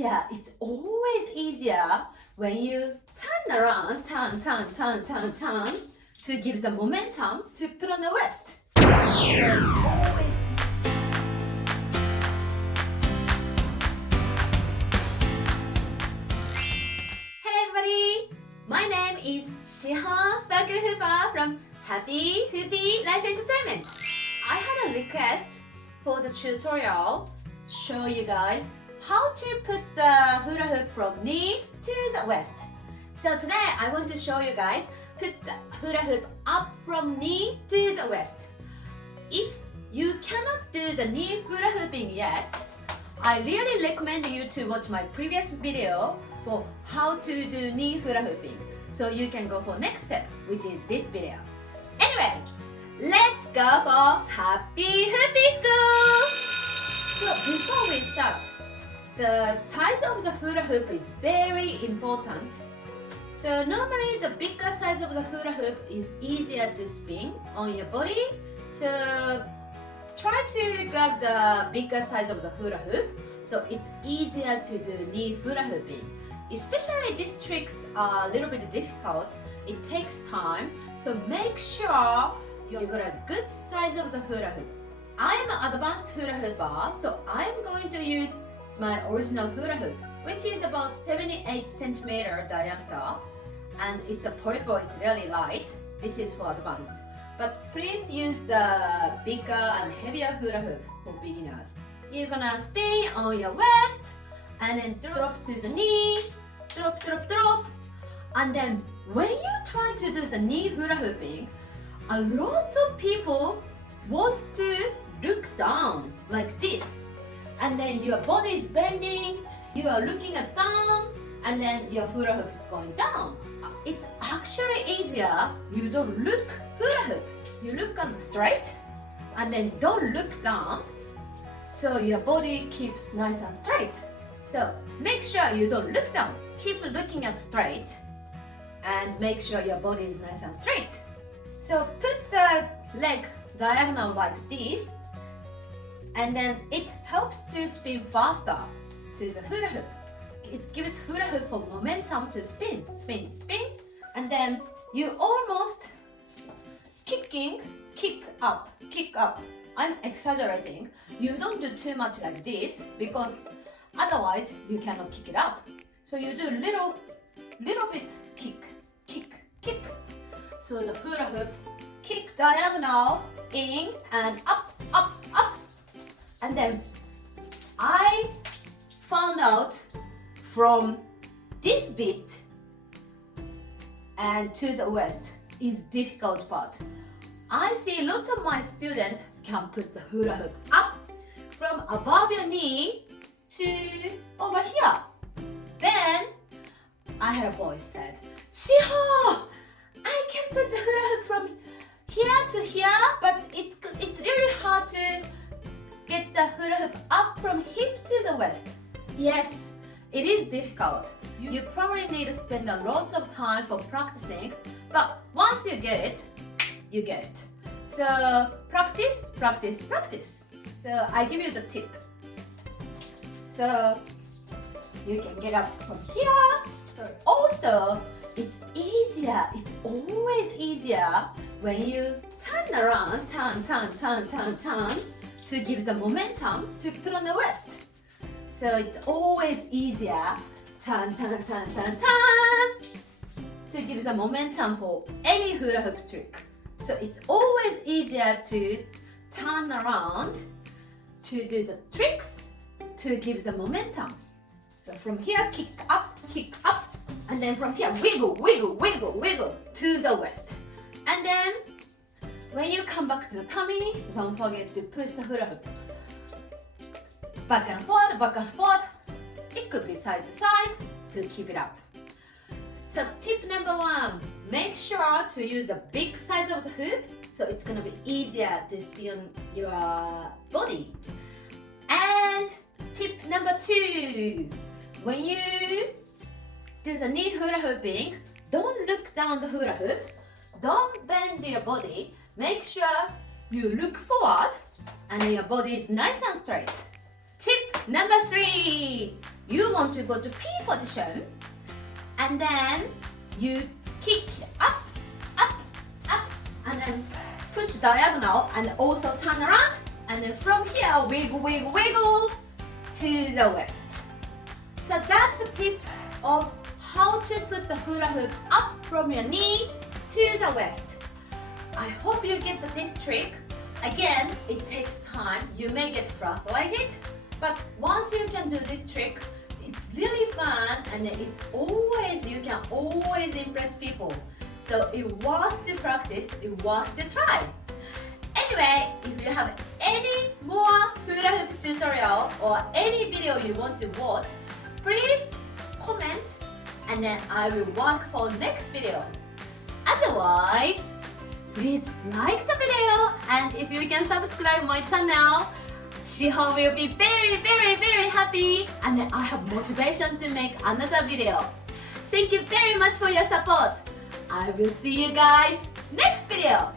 easier. It's always easier when you turn around, turn to give the momentum to put on the waist. So it's always Hello everybody! My name is Shiho Sparkle Hooper from Happy Hoopy Life Entertainment. I had a request for the tutorial show you guys how to put the hula hoop from knees to the waist. So today I want to show you guys put the hula hoop up from knee to the waist. If you cannot do the knee hula hooping yet, I really recommend you to watch my previous video for how to do knee hula hooping. So you can go for next step, which is this video. Anyway, let's go for Happy Hoopy School! So before we start, the size of the hula hoop is very important. So normally the bigger size of the hula hoop is easier to spin on your body. So try to grab the bigger size of the hula hoop so it's easier to do knee hula hooping. Especially these tricks are a little bit difficult. It takes time, so make sure you got a good size of the hula hoop. I'm an advanced hula hooper, so I'm going to use my original hula hoop, which is about 78 centimeter diameter, and it's a polypo, it's really light. This is for advanced. But please use the bigger and heavier hula hoop for beginners. You're gonna spin on your waist, and then drop to the knee, drop, and then when you try to do the knee hula hooping, a lot of people want to look down like this, and then your body is bending, you are looking at down, and then your hula hoop is going down. It's actually easier, you don't look hula hoop, you look on straight, and then don't look down, so your body keeps nice and straight. So make sure you don't look down, keep looking at straight, and make sure your body is nice and straight. So put the leg diagonal like this, and then it helps to spin faster to the hula hoop. It gives hula hoop momentum to spin, and then you almost kick up. I'm exaggerating. You don't do too much like this because otherwise you cannot kick it up. So you do little bit kick. So the hula hoop kick diagonal in and up. And then I found out from this bit and to the waist is difficult part. I see lots of my students can put the hula hoop up from above your knee to over here. Then I had a voice said, Shiho, I can put the hula hoop from here to here, but it's really hard to get the hula hoop up from hip to the waist. Yes, it is difficult. You probably need to spend a lot of time for practicing, but once you get it, you get it. So practice. So I give you the tip. So you can get up from here. Also, it's easier, it's always easier when you turn around, turn to give the momentum to put on the waist. So it's always easier, turn to give the momentum for any hula hoop trick. So it's always easier to turn around to do the tricks to give the momentum. So from here, kick up, and then from here, wiggle to the waist. And then when you come back to the tummy, don't forget to push the hula hoop. Back and forth. It could be side to side to keep it up. So tip number 1, make sure to use the big size of the hoop so it's gonna be easier to spin your body. And tip number 2, when you do the knee hula hooping, don't look down the hula hoop, don't bend your body, make sure you look forward and your body is nice and straight. Tip number 3, you want to go to P position, and then you kick up, up, up, and then push diagonal, and also turn around, and then from here, wiggle, wiggle, wiggle to the west. So that's the tips of how to put the hula hoop up from your knee to the west. I hope you get this trick. Again, it takes time. You may get frustrated, but once you can do this trick, it's really fun, and you can always impress people. So it was to practice, it was to try. Anyway, if you have any more hula hoop tutorial or any video you want to watch, please comment, and then I will work for next video. Otherwise, please like the video, and if you can subscribe my channel, Shiho will be very happy, and then I have motivation to make another video. Thank you very much for your support. I will see you guys next video.